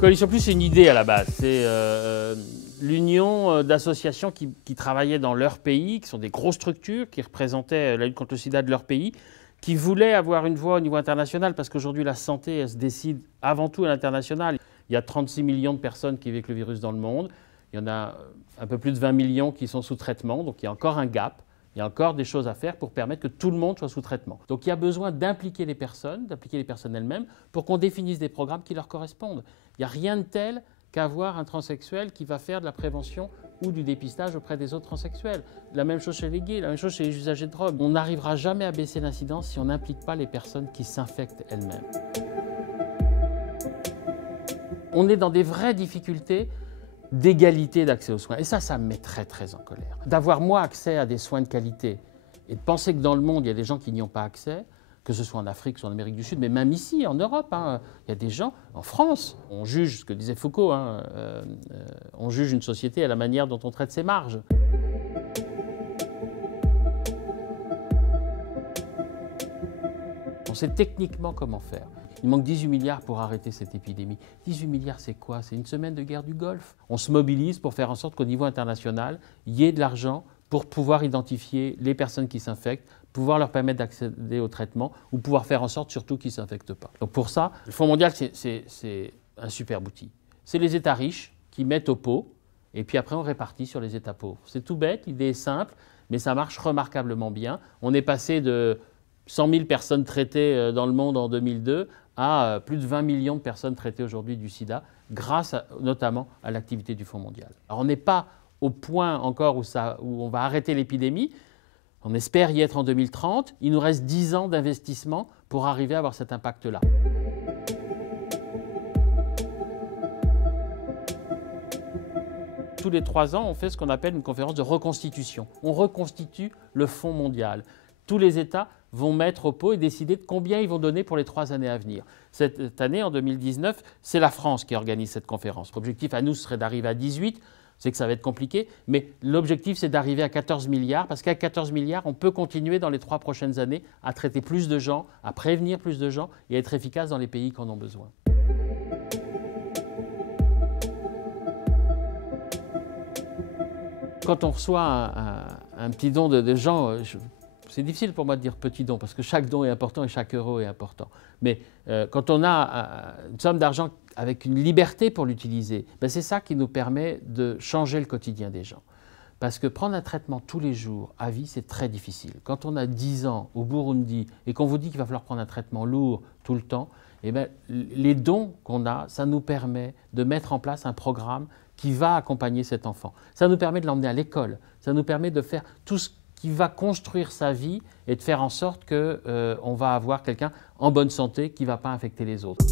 Coalition Plus, c'est une idée à la base. C'est l'union d'associations qui travaillaient dans leur pays, qui sont des grosses structures, qui représentaient la lutte contre le sida de leur pays, qui voulaient avoir une voix au niveau international, parce qu'aujourd'hui, la santé, elle se décide avant tout à l'international. Il y a 36 millions de personnes qui vivent avec le virus dans le monde. Il y en a un peu plus de 20 millions qui sont sous traitement, donc il y a encore un gap. Il y a encore des choses à faire pour permettre que tout le monde soit sous traitement. Donc il y a besoin d'impliquer les personnes elles-mêmes, pour qu'on définisse des programmes qui leur correspondent. Il n'y a rien de tel qu'avoir un transsexuel qui va faire de la prévention ou du dépistage auprès des autres transsexuels. La même chose chez les gays, la même chose chez les usagers de drogue. On n'arrivera jamais à baisser l'incidence si on n'implique pas les personnes qui s'infectent elles-mêmes. On est dans des vraies difficultés d'égalité d'accès aux soins. Et ça me met très très en colère. D'avoir moi accès à des soins de qualité et de penser que dans le monde, il y a des gens qui n'y ont pas accès, que ce soit en Afrique, soit en Amérique du Sud, mais même ici, en Europe, il y a des gens, en France, on juge, ce que disait Foucault, on juge une société à la manière dont on traite ses marges. On sait techniquement comment faire. Il manque 18 milliards pour arrêter cette épidémie. 18 milliards, c'est quoi? C'est une semaine de guerre du Golfe. On se mobilise pour faire en sorte qu'au niveau international, il y ait de l'argent pour pouvoir identifier les personnes qui s'infectent, pouvoir leur permettre d'accéder au traitement ou pouvoir faire en sorte surtout qu'ils ne s'infectent pas. Donc pour ça, le Fonds mondial, c'est un superbe outil. C'est les États riches qui mettent au pot et puis après on répartit sur les États pauvres. C'est tout bête, l'idée est simple, mais ça marche remarquablement bien. On est passé de 100 000 personnes traitées dans le monde en 2002 à plus de 20 millions de personnes traitées aujourd'hui du sida, grâce notamment à l'activité du Fonds mondial. Alors on n'est pas au point encore où on va arrêter l'épidémie. On espère y être en 2030. Il nous reste 10 ans d'investissement pour arriver à avoir cet impact-là. Tous les 3 ans, on fait ce qu'on appelle une conférence de reconstitution. On reconstitue le Fonds mondial. Tous les États vont mettre au pot et décider de combien ils vont donner pour les 3 années à venir. Cette année, en 2019, c'est la France qui organise cette conférence. L'objectif à nous serait d'arriver à 18. C'est que ça va être compliqué, mais l'objectif, c'est d'arriver à 14 milliards, parce qu'à 14 milliards, on peut continuer dans les 3 prochaines années à traiter plus de gens, à prévenir plus de gens et à être efficace dans les pays qui en ont besoin. Quand on reçoit un petit don de gens, c'est difficile pour moi de dire petit don, parce que chaque don est important et chaque euro est important. Mais quand on a une somme d'argent avec une liberté pour l'utiliser, ben c'est ça qui nous permet de changer le quotidien des gens. Parce que prendre un traitement tous les jours, à vie, c'est très difficile. Quand on a 10 ans au Burundi et qu'on vous dit qu'il va falloir prendre un traitement lourd tout le temps, eh ben, les dons qu'on a, ça nous permet de mettre en place un programme qui va accompagner cet enfant. Ça nous permet de l'emmener à l'école, ça nous permet de faire tout ce qui va construire sa vie et de faire en sorte qu'on va avoir quelqu'un en bonne santé qui ne va pas infecter les autres.